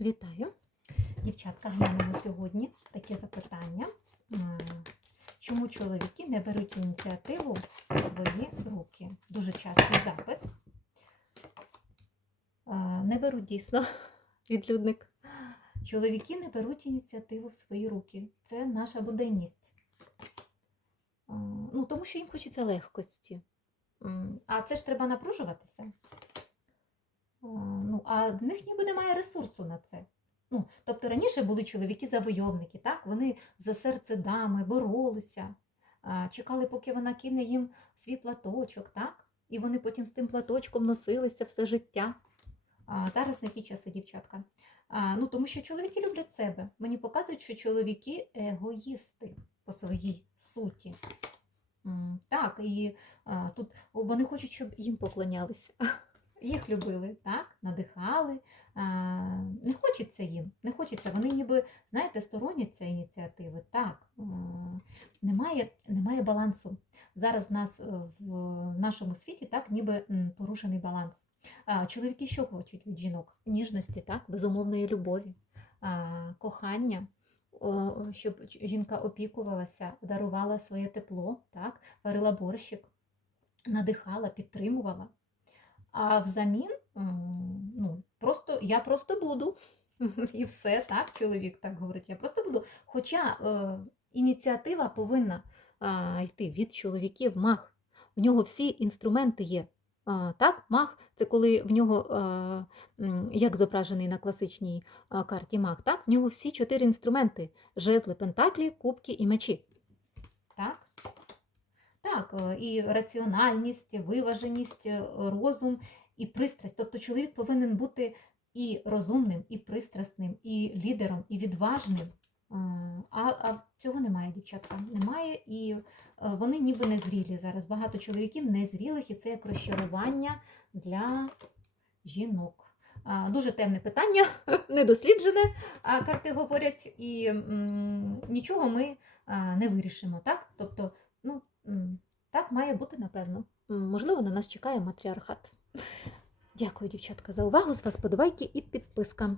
Вітаю! Дівчатка, глянемо сьогодні таке запитання. Чому чоловіки не беруть ініціативу в свої руки? Дуже частий запит. Не беруть дійсно відлюдник. Чоловіки не беруть ініціативу в свої руки. Це наша буденність. Ну, тому що їм хочеться легкості. А це ж треба напружуватися. Ну, а в них ніби немає ресурсу на це. Ну, тобто раніше були чоловіки-завойовники, так? Вони за серце дами боролися, чекали, поки вона кине їм свій платочок, так? І вони потім з тим платочком носилися все життя. А зараз не ті часи, дівчатка. А, ну, тому що чоловіки люблять себе. Мені показують, що чоловіки егоїсти по своїй суті. Так, і а, тут вони хочуть, щоб їм поклонялися. Їх любили, так, надихали. Не хочеться їм, не хочеться. Вони ніби, знаєте, стороняться ініціативи. Так, немає, немає балансу. Зараз в нас е, в нашому світі так, ніби порушений баланс. Чоловіки що хочуть від жінок? Ніжності, так, безумовної любові, кохання. Щоб жінка опікувалася, дарувала своє тепло, так, варила борщик, надихала, підтримувала. А взамін, ну, просто я просто буду. І все, так, чоловік так говорить, я просто буду. Хоча е, ініціатива повинна е, йти від чоловіків мах. В нього всі інструменти є. Е, так, мах це коли в нього, е, як зображений на класичній е, карті мах, так, в нього всі чотири інструменти: жезли, пентаклі, кубки і мечі. Так? Так, е, і раціональність, виваженість, е, розум і пристрасть. Тобто чоловік повинен бути і розумним, і пристрасним, і лідером, і відважним. Е, А, а цього немає, дівчатка. Немає, і вони ніби незрілі зараз. Багато чоловіків незрілих, і це як розчарування для жінок. Дуже темне питання, недосліджене, карти говорять, і нічого ми не вирішимо. Так? Тобто, ну, м, так має бути, напевно. Можливо, на нас чекає матріархат. Дякую, дівчатка, за увагу. З вас подобайки і підписка.